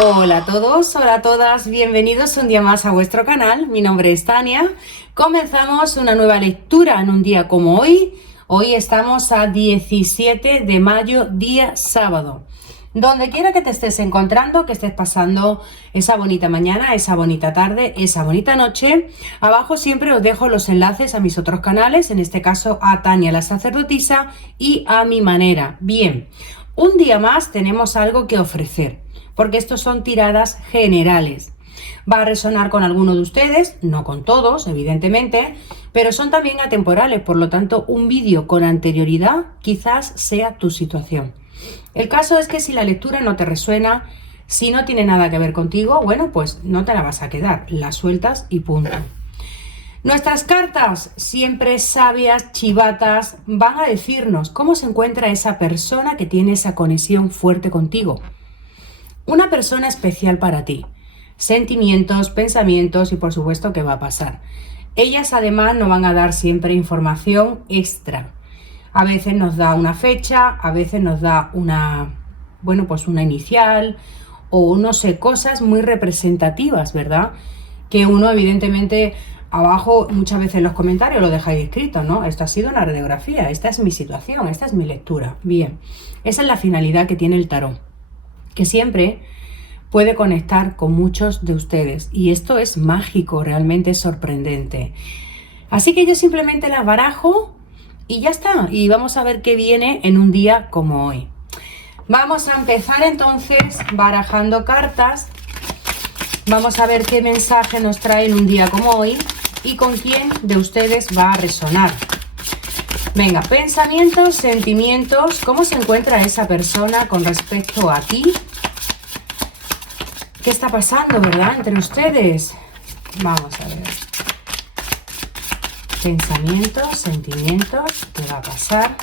Hola a todos, hola a todas, bienvenidos un día más a vuestro canal. Mi nombre es Tania. Comenzamos una nueva lectura en un día como hoy. Hoy estamos a 17 de mayo, día sábado. Donde quiera que te estés encontrando, que estés pasando esa bonita mañana, esa bonita tarde, esa bonita noche, abajo siempre os dejo los enlaces a mis otros canales, en este caso a Tania la Sacerdotisa y a Mi Manera. Bien, un día más tenemos algo que ofrecer, porque estos son tiradas generales. Va a resonar con alguno de ustedes, no con todos, evidentemente, pero son también atemporales, por lo tanto, un vídeo con anterioridad quizás sea tu situación. El caso es que si la lectura no te resuena, si no tiene nada que ver contigo, bueno, pues no te la vas a quedar, la sueltas y punto. Nuestras cartas, siempre sabias, chivatas, van a decirnos cómo se encuentra esa persona que tiene esa conexión fuerte contigo. Una persona especial para ti. Sentimientos, pensamientos y por supuesto qué va a pasar. Ellas además nos van a dar siempre información extra. A veces nos da una fecha, a veces nos da una inicial o no sé, cosas muy representativas, ¿verdad? Que uno evidentemente abajo muchas veces en los comentarios lo dejáis escrito, ¿no? Esto ha sido una radiografía, esta es mi situación, esta es mi lectura. Bien, esa es la finalidad que tiene el tarot, que siempre puede conectar con muchos de ustedes y esto es mágico, realmente es sorprendente. Así que yo simplemente las barajo y ya está, y vamos a ver qué viene en un día como hoy. Vamos a empezar entonces barajando cartas. Vamos a ver qué mensaje nos trae en un día como hoy y con quién de ustedes va a resonar. Venga, pensamientos, sentimientos, ¿cómo se encuentra esa persona con respecto a ti? ¿Qué está pasando, verdad, entre ustedes? Vamos a ver. Pensamientos, sentimientos, ¿qué va a pasar?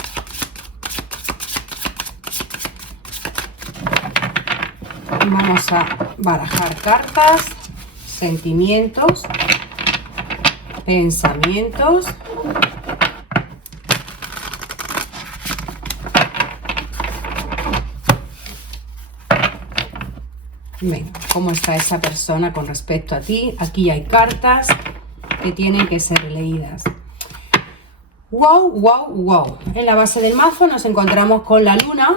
Vamos a barajar cartas, sentimientos, pensamientos. Venga, ¿cómo está esa persona con respecto a ti? Aquí hay cartas que tienen que ser leídas. ¡Wow, wow, wow! En la base del mazo nos encontramos con la luna,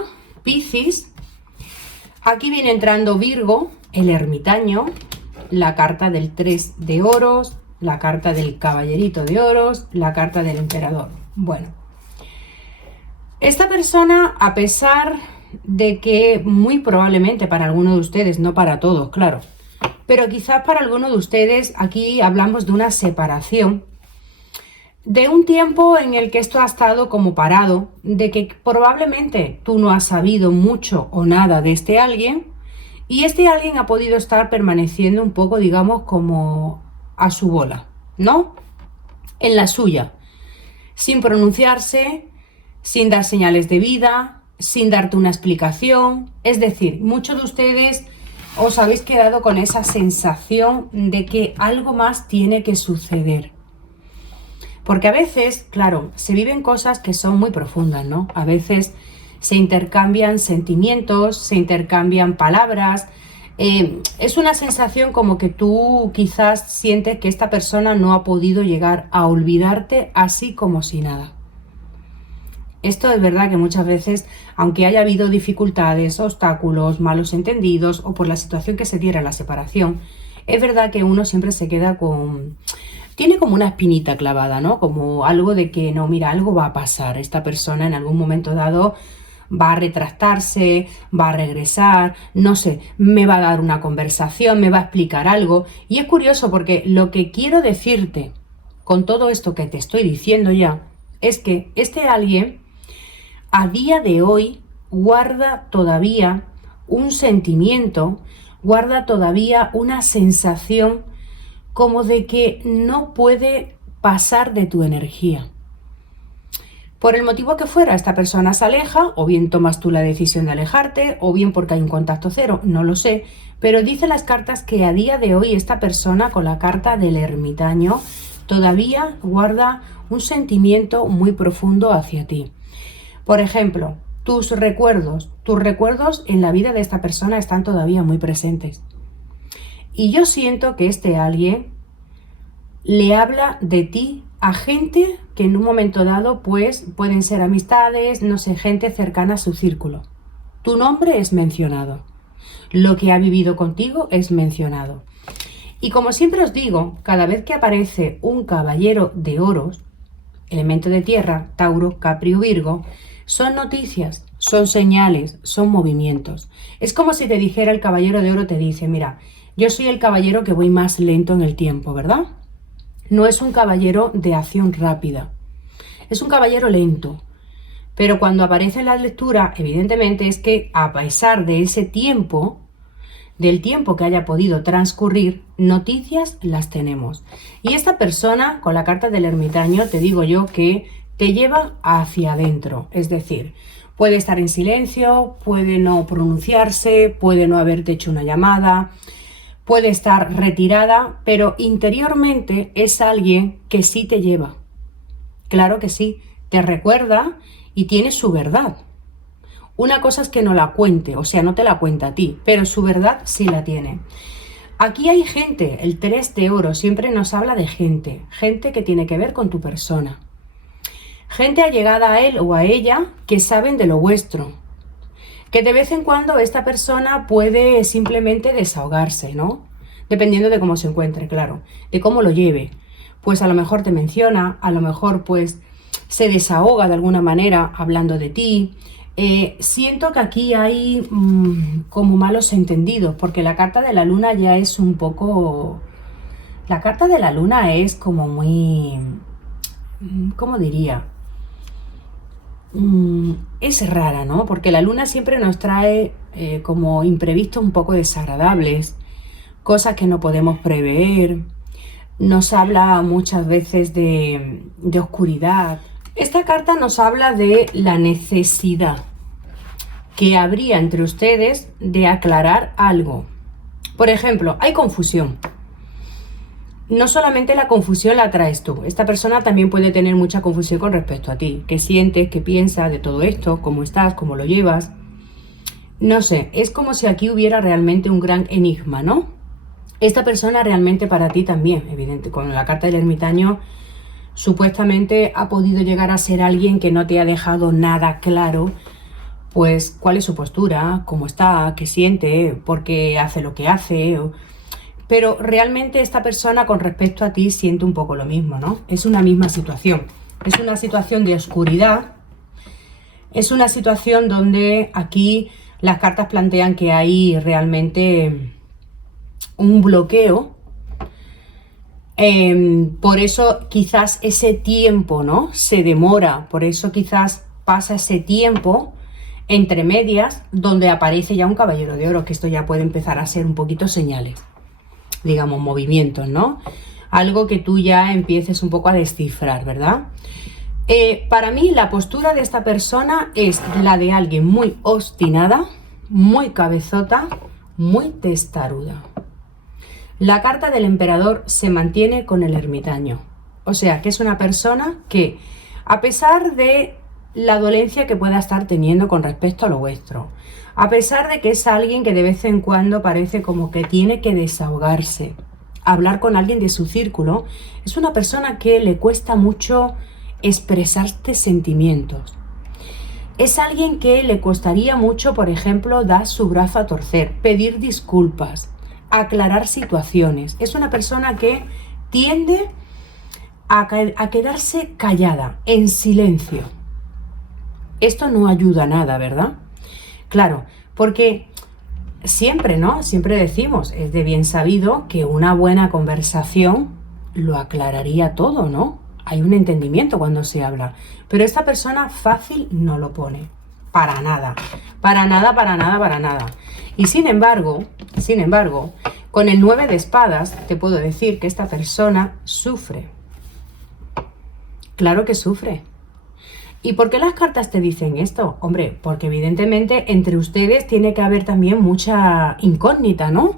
Piscis. Aquí viene entrando Virgo, el ermitaño, la carta del 3 de oros, la carta del caballerito de oros, la carta del emperador. Bueno, esta persona, a pesar de que muy probablemente para alguno de ustedes, no para todos, claro, pero quizás para alguno de ustedes aquí hablamos de una separación, de un tiempo en el que esto ha estado como parado, de que probablemente tú no has sabido mucho o nada de este alguien y este alguien ha podido estar permaneciendo un poco, digamos, como a su bola, ¿no? En la suya, sin pronunciarse, sin dar señales de vida, sin darte una explicación. Es decir, muchos de ustedes os habéis quedado con esa sensación de que algo más tiene que suceder. Porque a veces, claro, se viven cosas que son muy profundas, ¿no? A veces se intercambian sentimientos, se intercambian palabras. Es una sensación como que tú quizás sientes que esta persona no ha podido llegar a olvidarte así como si nada. Esto es verdad que muchas veces, aunque haya habido dificultades, obstáculos, malos entendidos o por la situación que se diera la separación, es verdad que uno siempre se queda con... Tiene como una espinita clavada, ¿no? Como algo de que, no, mira, algo va a pasar. Esta persona en algún momento dado va a retractarse, va a regresar, no sé, me va a dar una conversación, me va a explicar algo. Y es curioso porque lo que quiero decirte con todo esto que te estoy diciendo ya, es que este alguien a día de hoy guarda todavía un sentimiento, guarda todavía una sensación como de que no puede pasar de tu energía. Por el motivo que fuera, esta persona se aleja, o bien tomas tú la decisión de alejarte, o bien porque hay un contacto cero, no lo sé, pero dicen las cartas que a día de hoy esta persona con la carta del ermitaño todavía guarda un sentimiento muy profundo hacia ti. Por ejemplo, tus recuerdos en la vida de esta persona están todavía muy presentes. Y yo siento que este alguien le habla de ti a gente que en un momento dado pues pueden ser amistades, no sé, gente cercana a su círculo. Tu nombre es mencionado. Lo que ha vivido contigo es mencionado. Y como siempre os digo, cada vez que aparece un caballero de oros, elemento de tierra, Tauro, Capri o Virgo, son noticias, son señales, son movimientos. Es como si te dijera el caballero de oro, te dice, mira, yo soy el caballero que voy más lento en el tiempo, ¿verdad? No es un caballero de acción rápida, es un caballero lento. Pero cuando aparece en la lectura, evidentemente es que a pesar de ese tiempo, del tiempo que haya podido transcurrir, noticias las tenemos. Y esta persona, con la carta del ermitaño, te digo yo que te lleva hacia adentro. Es decir, puede estar en silencio, puede no pronunciarse, puede no haberte hecho una llamada, puede estar retirada, pero interiormente es alguien que sí te lleva. Claro que sí, te recuerda y tiene su verdad. Una cosa es que no la cuente, o sea, no te la cuenta a ti, pero su verdad sí la tiene. Aquí hay gente, el 3 de oro siempre nos habla de gente que tiene que ver con tu persona. Gente allegada a él o a ella que saben de lo vuestro. Que de vez en cuando esta persona puede simplemente desahogarse, ¿no? Dependiendo de cómo se encuentre, claro, de cómo lo lleve. Pues a lo mejor te menciona, a lo mejor pues se desahoga de alguna manera hablando de ti. Siento que aquí hay como malos entendidos, porque la carta de la luna ya es un poco... La carta de la luna es como muy... ¿Cómo diría? Es rara, ¿no? Porque la luna siempre nos trae como imprevistos un poco desagradables, cosas que no podemos prever, nos habla muchas veces de oscuridad. Esta carta nos habla de la necesidad que habría entre ustedes de aclarar algo. Por ejemplo, hay confusión. No solamente la confusión la traes tú, esta persona también puede tener mucha confusión con respecto a ti. ¿Qué sientes? ¿Qué piensas de todo esto? ¿Cómo estás? ¿Cómo lo llevas? No sé, es como si aquí hubiera realmente un gran enigma, ¿no? Esta persona realmente para ti también, evidente, con la carta del ermitaño, supuestamente ha podido llegar a ser alguien que no te ha dejado nada claro, pues cuál es su postura, cómo está, qué siente, por qué hace lo que hace. Pero realmente esta persona con respecto a ti siente un poco lo mismo, ¿no? Es una misma situación. Es una situación de oscuridad. Es una situación donde aquí las cartas plantean que hay realmente un bloqueo. Por eso quizás ese tiempo, ¿no? Se demora. Por eso quizás pasa ese tiempo entre medias donde aparece ya un caballero de oro, que esto ya puede empezar a ser un poquito señales, digamos, movimientos, ¿no? Algo que tú ya empieces un poco a descifrar, ¿verdad? Para mí la postura de esta persona es la de alguien muy obstinada, muy cabezota, muy testaruda. La carta del emperador se mantiene con el ermitaño. O sea, que es una persona que, a pesar de la dolencia que pueda estar teniendo con respecto a lo vuestro, a pesar de que es alguien que de vez en cuando parece como que tiene que desahogarse, hablar con alguien de su círculo, es una persona que le cuesta mucho expresarte sentimientos. Es alguien que le costaría mucho, por ejemplo, dar su brazo a torcer, pedir disculpas, aclarar situaciones. Es una persona que tiende a quedarse callada, en silencio. Esto no ayuda a nada, ¿verdad? Claro, porque siempre, ¿no? Siempre decimos, es de bien sabido que una buena conversación lo aclararía todo, ¿no? Hay un entendimiento cuando se habla. Pero esta persona fácil no lo pone. Para nada. Para nada, para nada, para nada. Y sin embargo, con el 9 de espadas te puedo decir que esta persona sufre. Claro que sufre. ¿Y por qué las cartas te dicen esto? Hombre, porque evidentemente entre ustedes tiene que haber también mucha incógnita, ¿no?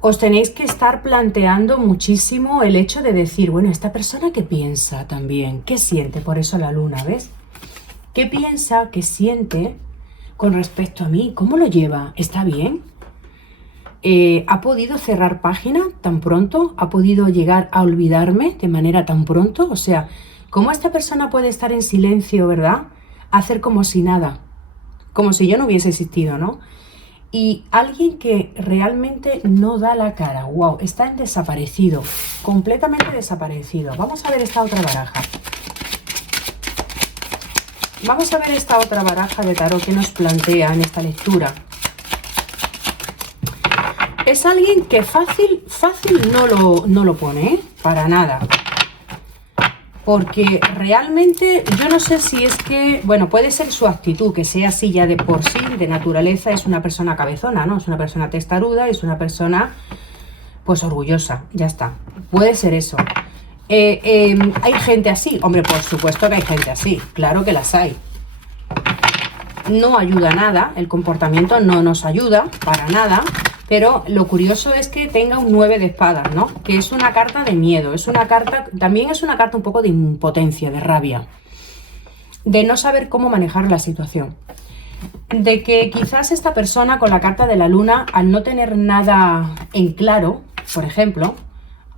Os tenéis que estar planteando muchísimo el hecho de decir, bueno, ¿esta persona qué piensa también? ¿Qué siente? Por eso la luna, ¿ves? ¿Qué piensa, qué siente con respecto a mí? ¿Cómo lo lleva? ¿Está bien? ¿Ha podido cerrar página tan pronto? ¿Ha podido llegar a olvidarme de manera tan pronto? O sea, ¿cómo esta persona puede estar en silencio, verdad? Hacer como si nada, como si yo no hubiese existido, ¿no? Y alguien que realmente no da la cara, wow, está en desaparecido, completamente desaparecido. Vamos a ver esta otra baraja. Vamos a ver esta otra baraja de tarot que nos plantea en esta lectura. Es alguien que fácil no lo pone, ¿eh? Para nada. Porque realmente yo no sé si es que, bueno, puede ser su actitud, que sea así ya de por sí, de naturaleza, es una persona cabezona, ¿no? Es una persona testaruda, es una persona, pues, orgullosa, ya está. Puede ser eso. ¿Hay gente así? Hombre, por supuesto que hay gente así, claro que las hay. No ayuda nada, el comportamiento no nos ayuda para nada. Pero lo curioso es que tenga un 9 de espadas, ¿no? Que es una carta de miedo, es una carta, también es una carta un poco de impotencia, de rabia, de no saber cómo manejar la situación. De que quizás esta persona con la carta de la luna, al no tener nada en claro, por ejemplo,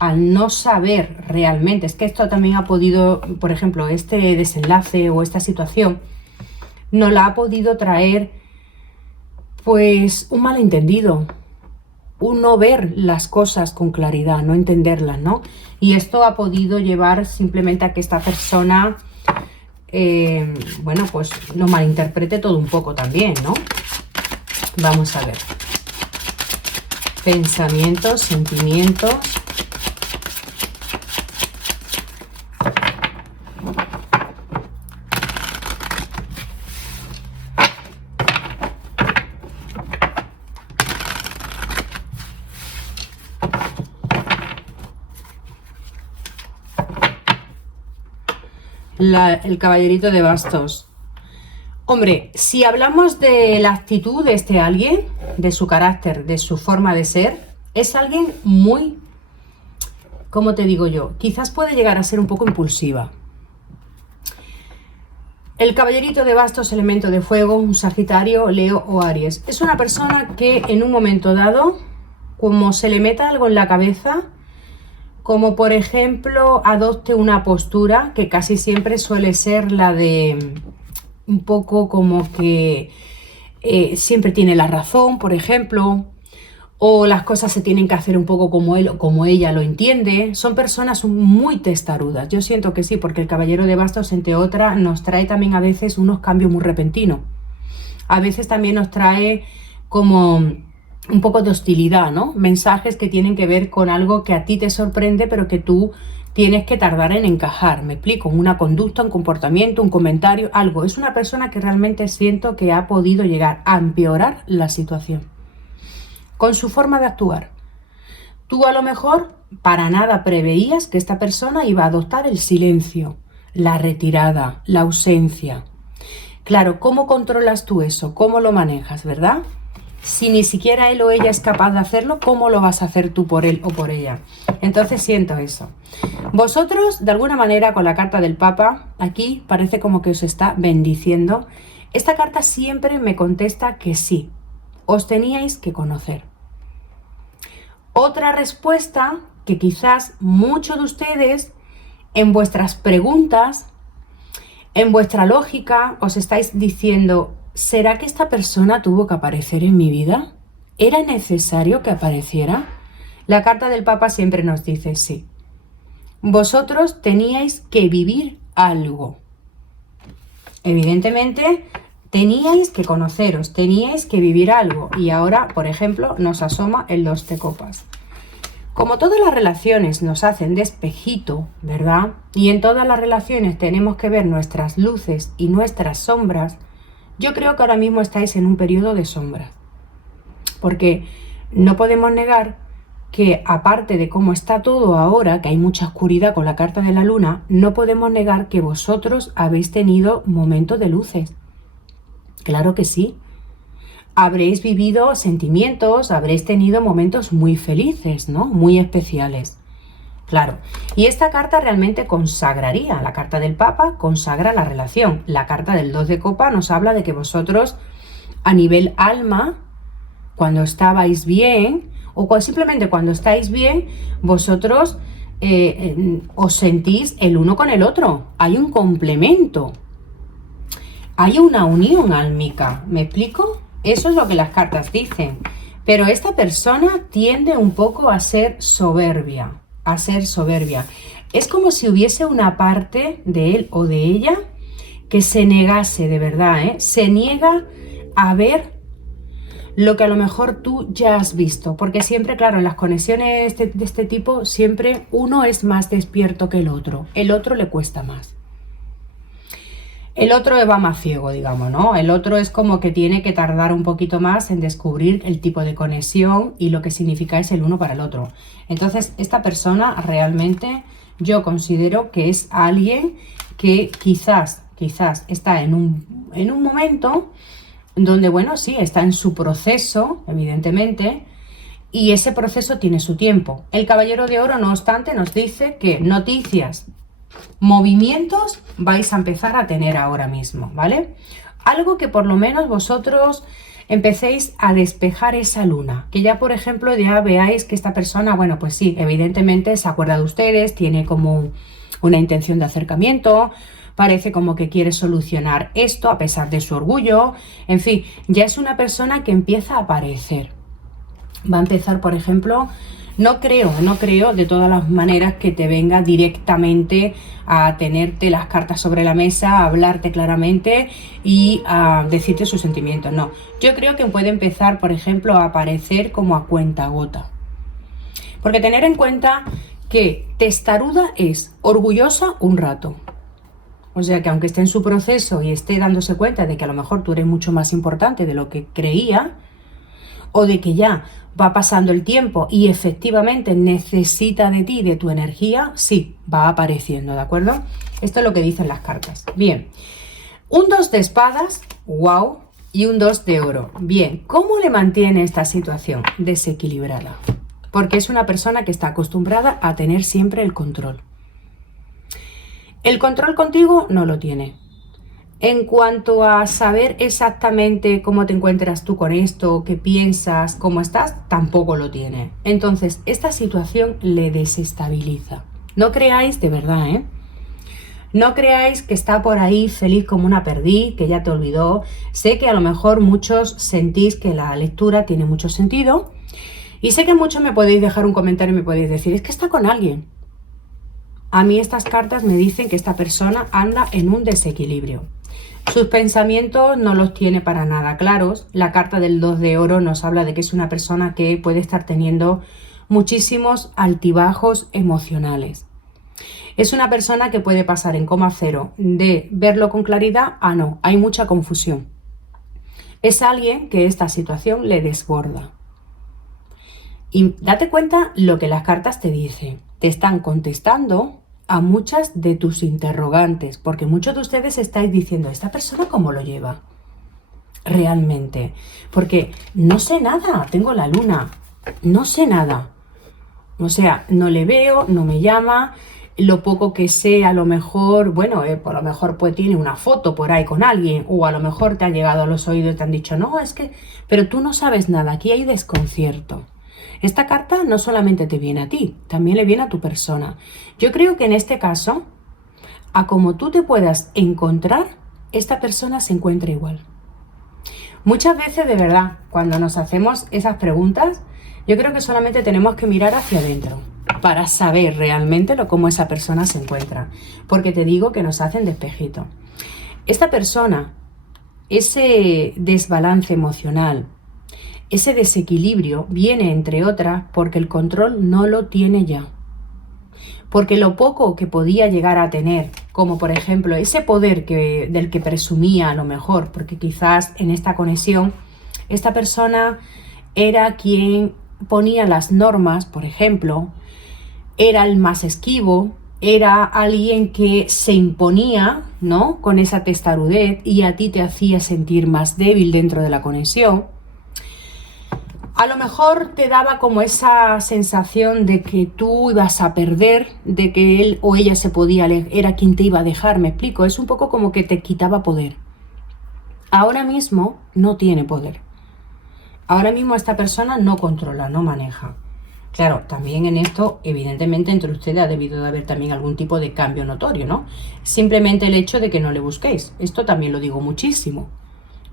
al no saber realmente, es que esto también ha podido, por ejemplo, este desenlace o esta situación, nos la ha podido traer, pues, un malentendido, un no ver las cosas con claridad, no entenderlas, ¿no? Y esto ha podido llevar simplemente a que esta persona, bueno, pues lo malinterprete todo un poco también, ¿no? Vamos a ver. Pensamientos, sentimientos. El caballerito de bastos. Hombre, si hablamos de la actitud de este alguien, de su carácter, de su forma de ser, es alguien muy, ¿cómo te digo yo? Quizás puede llegar a ser un poco impulsiva. El caballerito de bastos, elemento de fuego, un Sagitario, Leo o Aries. Es una persona que en un momento dado, como se le meta algo en la cabeza, como por ejemplo adopte una postura que casi siempre suele ser la de un poco como que siempre tiene la razón, por ejemplo, o las cosas se tienen que hacer un poco como él o como ella lo entiende. Son personas muy testarudas, yo siento que sí, porque el caballero de bastos, entre otras, nos trae también a veces unos cambios muy repentinos. A veces también nos trae como un poco de hostilidad, ¿no? Mensajes que tienen que ver con algo que a ti te sorprende, pero que tú tienes que tardar en encajar. Me explico, una conducta, un comportamiento, un comentario, algo. Es una persona que realmente siento que ha podido llegar a empeorar la situación con su forma de actuar. Tú a lo mejor para nada preveías que esta persona iba a adoptar el silencio, la retirada, la ausencia. Claro, ¿cómo controlas tú eso? ¿Cómo lo manejas, verdad? Si ni siquiera él o ella es capaz de hacerlo, ¿cómo lo vas a hacer tú por él o por ella? Entonces siento eso. Vosotros, de alguna manera, con la carta del Papa, aquí parece como que os está bendiciendo. Esta carta siempre me contesta que sí, os teníais que conocer. Otra respuesta que quizás muchos de ustedes en vuestras preguntas, en vuestra lógica, os estáis diciendo: ¿será que esta persona tuvo que aparecer en mi vida? ¿Era necesario que apareciera? La carta del Papa siempre nos dice sí. Vosotros teníais que vivir algo. Evidentemente, teníais que conoceros, teníais que vivir algo. Y ahora, por ejemplo, nos asoma el 2 de copas. Como todas las relaciones nos hacen de espejito, ¿verdad? Y en todas las relaciones tenemos que ver nuestras luces y nuestras sombras. Yo creo que ahora mismo estáis en un periodo de sombras, porque no podemos negar que, aparte de cómo está todo ahora, que hay mucha oscuridad con la carta de la luna, no podemos negar que vosotros habéis tenido momentos de luces. Claro que sí. Habréis vivido sentimientos, habréis tenido momentos muy felices, ¿no? Muy especiales. Claro, y esta carta realmente consagraría, la carta del Papa consagra la relación. La carta del 2 de copa nos habla de que vosotros a nivel alma, cuando estabais bien, o simplemente cuando estáis bien, vosotros os sentís el uno con el otro. Hay un complemento, hay una unión álmica, ¿me explico? Eso es lo que las cartas dicen. Pero esta persona tiende un poco a ser soberbia. Es como si hubiese una parte de él o de ella que se negase de verdad, se niega a ver lo que a lo mejor tú ya has visto, porque siempre, claro, en las conexiones de este tipo, siempre uno es más despierto que el otro le cuesta más. El otro va más ciego, digamos, ¿no? El otro es como que tiene que tardar un poquito más en descubrir el tipo de conexión y lo que significa es el uno para el otro. Entonces, esta persona realmente yo considero que es alguien que quizás está en un momento donde, bueno, sí, está en su proceso, evidentemente, y ese proceso tiene su tiempo. El Caballero de Oro, no obstante, nos dice que noticias, movimientos vais a empezar a tener ahora mismo, ¿vale? Algo que por lo menos vosotros empecéis a despejar esa luna, que ya, por ejemplo, ya veáis que esta persona, bueno, pues sí, evidentemente se acuerda de ustedes, tiene como una intención de acercamiento, parece como que quiere solucionar esto a pesar de su orgullo, en fin, ya es una persona que empieza a aparecer. Va a empezar, por ejemplo, no creo de todas las maneras que te venga directamente a tenerte las cartas sobre la mesa, a hablarte claramente y a decirte sus sentimientos, no. Yo creo que puede empezar, por ejemplo, a aparecer como a cuentagota. Porque tener en cuenta que testaruda es orgullosa un rato. O sea que aunque esté en su proceso y esté dándose cuenta de que a lo mejor tú eres mucho más importante de lo que creía, o de que ya va pasando el tiempo y efectivamente necesita de ti, de tu energía, sí, va apareciendo, ¿de acuerdo? Esto es lo que dicen las cartas. Bien, un 2 de espadas, wow, y un 2 de oro. Bien, ¿cómo le mantiene esta situación? Desequilibrada. Porque es una persona que está acostumbrada a tener siempre el control. El control contigo no lo tiene. En cuanto a saber exactamente cómo te encuentras tú con esto, qué piensas, cómo estás, tampoco lo tiene. Entonces, esta situación le desestabiliza. No creáis, de verdad, no creáis que está por ahí feliz como una perdiz, que ya te olvidó. Sé que a lo mejor muchos sentís que la lectura tiene mucho sentido. Y sé que muchos me podéis dejar un comentario y me podéis decir, es que está con alguien. A mí estas cartas me dicen que esta persona anda en un desequilibrio. Sus pensamientos no los tiene para nada claros. La carta del 2 de oro nos habla de que es una persona que puede estar teniendo muchísimos altibajos emocionales. Es una persona que puede pasar en coma cero de verlo con claridad a no, hay mucha confusión. Es alguien que esta situación le desborda. Y date cuenta lo que las cartas te dicen. Te están contestando a muchas de tus interrogantes, porque muchos de ustedes estáis diciendo, ¿esta persona cómo lo lleva? Realmente, porque no sé nada, tengo la luna, no sé nada. O sea, no le veo, no me llama, lo poco que sé a lo mejor, bueno, por lo mejor pues tiene una foto por ahí con alguien, o a lo mejor te ha llegado a los oídos y te han dicho, no, es que, pero tú no sabes nada, aquí hay desconcierto. Esta carta no solamente te viene a ti, también le viene a tu persona. Yo creo que en este caso, a como tú te puedas encontrar, esta persona se encuentra igual. Muchas veces, de verdad, cuando nos hacemos esas preguntas, yo creo que solamente tenemos que mirar hacia adentro para saber realmente cómo esa persona se encuentra. Porque te digo que nos hacen de espejito. Esta persona, ese desbalance emocional, ese desequilibrio viene, entre otras, porque el control no lo tiene ya. Porque lo poco que podía llegar a tener, como por ejemplo ese poder del que presumía a lo mejor, porque quizás en esta conexión, esta persona era quien ponía las normas, por ejemplo, era el más esquivo, era alguien que se imponía, ¿no?, con esa testarudez y a ti te hacía sentir más débil dentro de la conexión. A lo mejor te daba como esa sensación de que tú ibas a perder, de que él o ella era quien te iba a dejar, ¿me explico? Es un poco como que te quitaba poder. Ahora mismo no tiene poder. Ahora mismo esta persona no controla, no maneja. Claro, también en esto, evidentemente, entre ustedes ha debido de haber también algún tipo de cambio notorio, ¿no? Simplemente el hecho de que no le busquéis. Esto también lo digo muchísimo.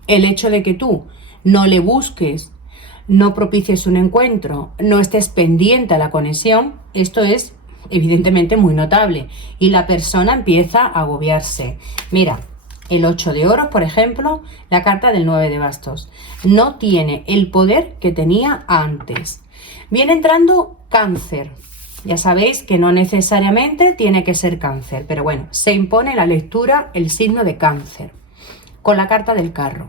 El hecho de que tú no le busques, no propicies un encuentro, no estés pendiente a la conexión, esto es evidentemente muy notable. Y la persona empieza a agobiarse. Mira, el 8 de oros, por ejemplo, la carta del 9 de bastos. No tiene el poder que tenía antes. Viene entrando Cáncer. Ya sabéis que no necesariamente tiene que ser Cáncer, pero bueno, se impone la lectura el signo de Cáncer. Con la carta del carro.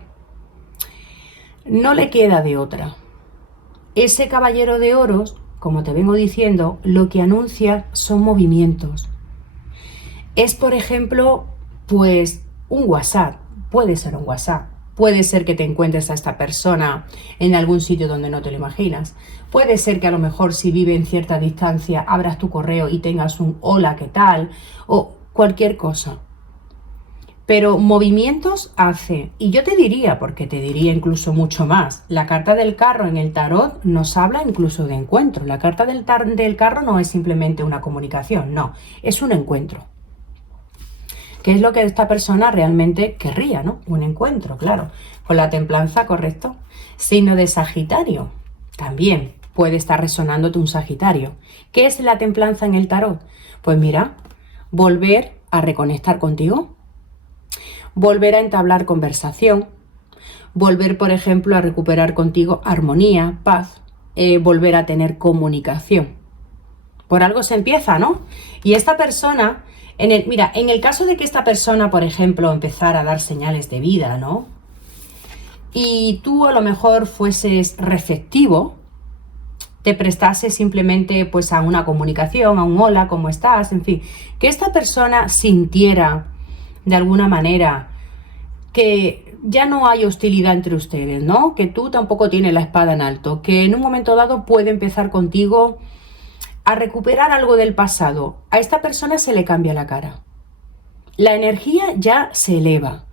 No le queda de otra. Ese caballero de oros, como te vengo diciendo, lo que anuncia son movimientos. Es, por ejemplo, pues un WhatsApp. Puede ser un WhatsApp. Puede ser que te encuentres a esta persona en algún sitio donde no te lo imaginas. Puede ser que a lo mejor si vive en cierta distancia abras tu correo y tengas un hola, ¿qué tal? O cualquier cosa. Pero movimientos hace. Y yo te diría, porque te diría incluso mucho más, la carta del carro en el tarot nos habla incluso de encuentro. La carta del carro no es simplemente una comunicación, no, es un encuentro. ¿Qué es lo que esta persona realmente querría, no? Un encuentro, claro. Con la templanza, correcto. Signo de Sagitario, también puede estar resonándote un Sagitario. ¿Qué es la templanza en el tarot? Pues mira, volver a reconectar contigo, volver a entablar conversación, volver, por ejemplo, a recuperar contigo armonía, paz, volver a tener comunicación. Por algo se empieza, ¿no? Y esta persona, mira, en el caso de que esta persona, por ejemplo, empezara a dar señales de vida, ¿no? Y tú a lo mejor fueses receptivo, te prestase simplemente pues a una comunicación, a un hola, ¿cómo estás? En fin, que esta persona sintiera de alguna manera que ya no hay hostilidad entre ustedes, ¿no? Que tú tampoco tienes la espada en alto, que en un momento dado puede empezar contigo a recuperar algo del pasado. A esta persona se le cambia la cara. La energía ya se eleva,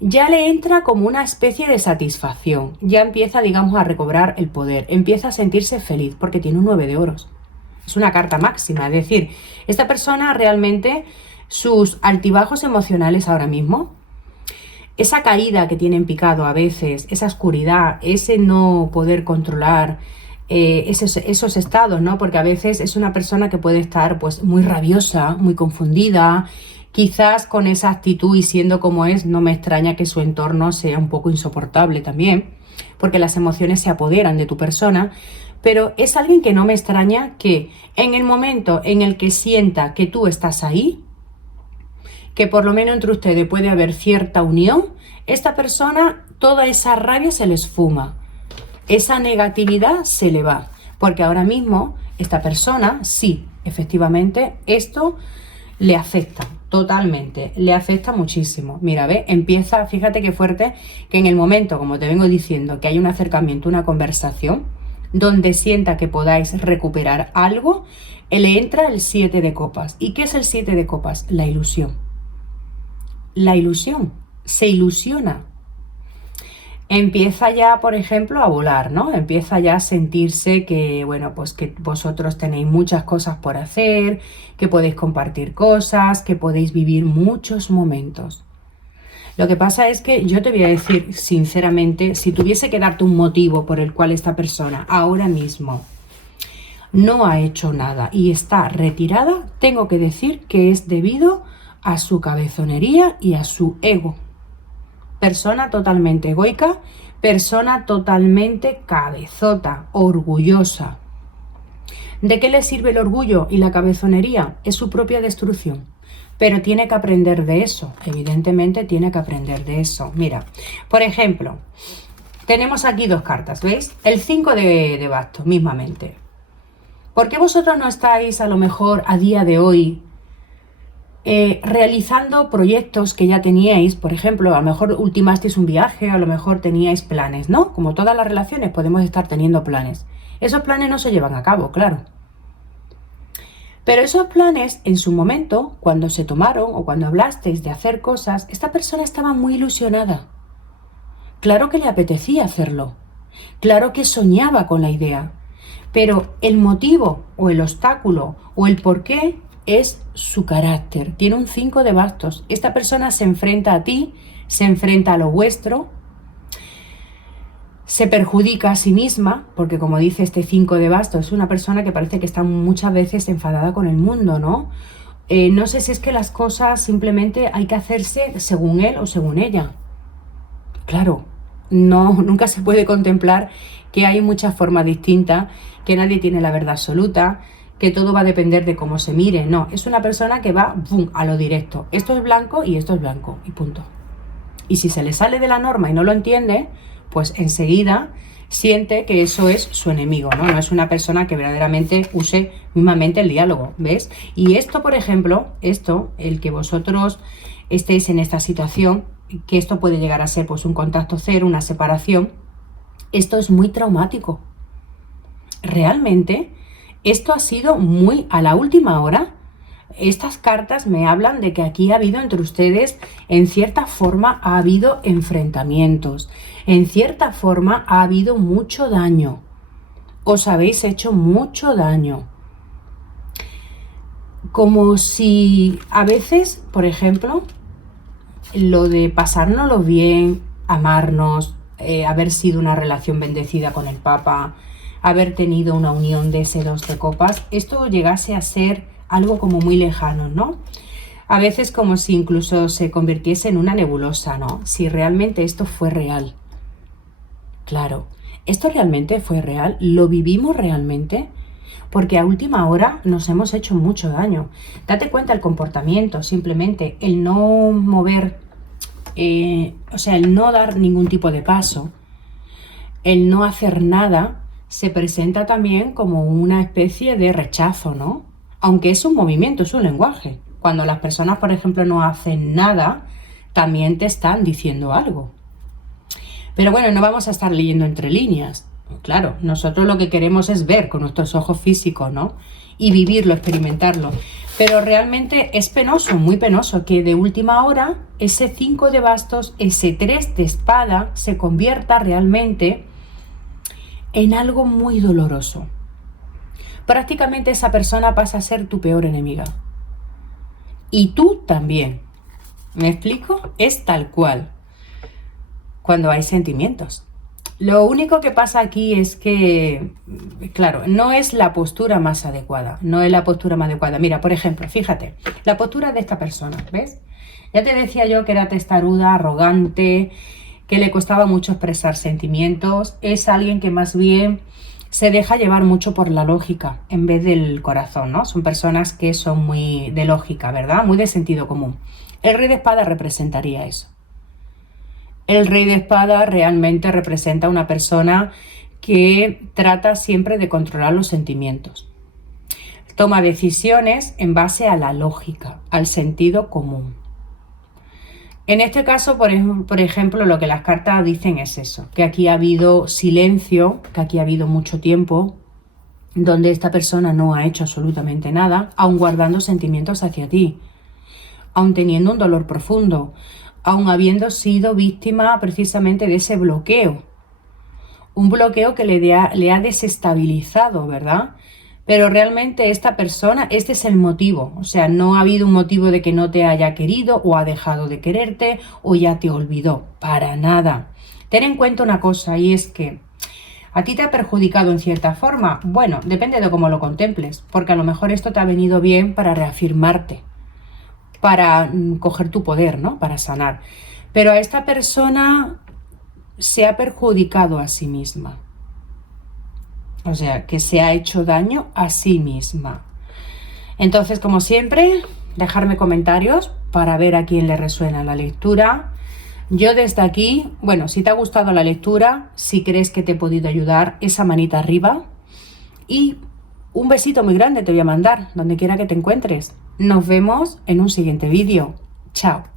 ya le entra como una especie de satisfacción, ya empieza, digamos, a recobrar el poder, empieza a sentirse feliz porque tiene un 9 de oros. Es una carta máxima, es decir, esta persona realmente, sus altibajos emocionales ahora mismo, esa caída que tiene en picado a veces, esa oscuridad, ese no poder controlar esos estados, ¿no? Porque a veces es una persona que puede estar pues muy rabiosa, muy confundida, quizás con esa actitud y siendo como es, no me extraña que su entorno sea un poco insoportable también, porque las emociones se apoderan de tu persona, pero es alguien que no me extraña que en el momento en el que sienta que tú estás ahí, que por lo menos entre ustedes puede haber cierta unión, esta persona, toda esa rabia se le esfuma, esa negatividad se le va, porque ahora mismo esta persona, sí, efectivamente, esto le afecta totalmente, le afecta muchísimo. Mira, ve, empieza, fíjate qué fuerte, que en el momento, como te vengo diciendo, que hay un acercamiento, una conversación, donde sienta que podáis recuperar algo, le entra el 7 de copas. ¿Y qué es el 7 de copas? La ilusión. La ilusión, se ilusiona. Empieza ya, por ejemplo, a volar, ¿no? Empieza ya a sentirse que, bueno, pues que vosotros tenéis muchas cosas por hacer, que podéis compartir cosas, que podéis vivir muchos momentos. Lo que pasa es que yo te voy a decir sinceramente, si tuviese que darte un motivo por el cual esta persona ahora mismo no ha hecho nada y está retirada, tengo que decir que es debido a su cabezonería y a su ego. Persona totalmente egoica, persona totalmente cabezota, orgullosa. ¿De qué le sirve el orgullo y la cabezonería? Es su propia destrucción. Pero tiene que aprender de eso, evidentemente tiene que aprender de eso. Mira, por ejemplo, tenemos aquí dos cartas, ¿veis? El 5 de bastos, mismamente. ¿Por qué vosotros no estáis a lo mejor a día de hoy realizando proyectos que ya teníais. Por ejemplo, a lo mejor ultimasteis un viaje, a lo mejor teníais planes, ¿no? Como todas las relaciones podemos estar teniendo planes. Esos planes no se llevan a cabo, claro. Pero esos planes, en su momento, cuando se tomaron o cuando hablasteis de hacer cosas, esta persona estaba muy ilusionada. Claro que le apetecía hacerlo. Claro que soñaba con la idea. Pero el motivo o el obstáculo o el porqué es su carácter. Tiene un 5 de bastos. Esta persona se enfrenta a ti, se enfrenta a lo vuestro, se perjudica a sí misma, porque como dice este 5 de bastos, es una persona que parece que está muchas veces enfadada con el mundo, ¿no? No sé si es que las cosas simplemente hay que hacerse según él o según ella. Claro, nunca se puede contemplar que hay muchas formas distintas, que nadie tiene la verdad absoluta, que todo va a depender de cómo se mire. No, es una persona que va ¡bum!, a lo directo. Esto es blanco y esto es blanco y punto. Y si se le sale de la norma y no lo entiende, pues enseguida siente que eso es su enemigo, ¿no? No es una persona que verdaderamente use mismamente el diálogo, ¿ves? Y esto, por ejemplo, el que vosotros estéis en esta situación, que esto puede llegar a ser pues un contacto cero, una separación, esto es muy traumático. Realmente, esto ha sido muy a la última hora. Estas cartas me hablan de que aquí ha habido entre ustedes, en cierta forma, ha habido enfrentamientos. En cierta forma, ha habido mucho daño. Os habéis hecho mucho daño. Como si a veces, por ejemplo, lo de pasárnoslo bien, amarnos, haber sido una relación bendecida con el Papa, haber tenido una unión de ese 2 de copas, esto llegase a ser algo como muy lejano, ¿no? A veces como si incluso se convirtiese en una nebulosa, ¿no? Si realmente esto fue real. Claro, ¿esto realmente fue real? ¿Lo vivimos realmente? Porque a última hora nos hemos hecho mucho daño. Date cuenta el comportamiento, simplemente el no mover, o sea, el no dar ningún tipo de paso, el no hacer nada, se presenta también como una especie de rechazo, ¿no? Aunque es un movimiento, es un lenguaje. Cuando las personas, por ejemplo, no hacen nada, también te están diciendo algo. Pero bueno, no vamos a estar leyendo entre líneas. Claro, nosotros lo que queremos es ver con nuestros ojos físicos, ¿no? Y vivirlo, experimentarlo. Pero realmente es penoso, muy penoso, que de última hora ese 5 de bastos, ese 3 de espada, se convierta realmente en algo muy doloroso. Prácticamente esa persona pasa a ser tu peor enemiga. Y tú también. ¿Me explico? Es tal cual. Cuando hay sentimientos. Lo único que pasa aquí es que, claro, no es la postura más adecuada. No es la postura más adecuada. Mira, por ejemplo, fíjate, la postura de esta persona, ¿ves? Ya te decía yo que era testaruda, arrogante, que le costaba mucho expresar sentimientos. Es alguien que más bien se deja llevar mucho por la lógica en vez del corazón, ¿no? Son personas que son muy de lógica, ¿verdad? Muy de sentido común. El rey de espada representaría eso. El rey de espada realmente representa una persona que trata siempre de controlar los sentimientos. Toma decisiones en base a la lógica, al sentido común. En este caso, por ejemplo, lo que las cartas dicen es eso, que aquí ha habido silencio, que aquí ha habido mucho tiempo, donde esta persona no ha hecho absolutamente nada, aun guardando sentimientos hacia ti, aun teniendo un dolor profundo, aun habiendo sido víctima precisamente de ese bloqueo. Un bloqueo que le ha desestabilizado, ¿verdad? Pero realmente esta persona, este es el motivo. O sea, no ha habido un motivo de que no te haya querido o ha dejado de quererte o ya te olvidó. Para nada. Ten en cuenta una cosa, y es que ¿a ti te ha perjudicado en cierta forma? Bueno, depende de cómo lo contemples, porque a lo mejor esto te ha venido bien para reafirmarte, para coger tu poder, ¿no? Para sanar. Pero a esta persona se ha perjudicado a sí misma. O sea, que se ha hecho daño a sí misma. Entonces, como siempre, dejarme comentarios para ver a quién le resuena la lectura. Yo desde aquí, bueno, si te ha gustado la lectura, si crees que te he podido ayudar, esa manita arriba. Y Un besito muy grande te voy a mandar, donde quiera que te encuentres. Nos vemos en un siguiente vídeo. Chao.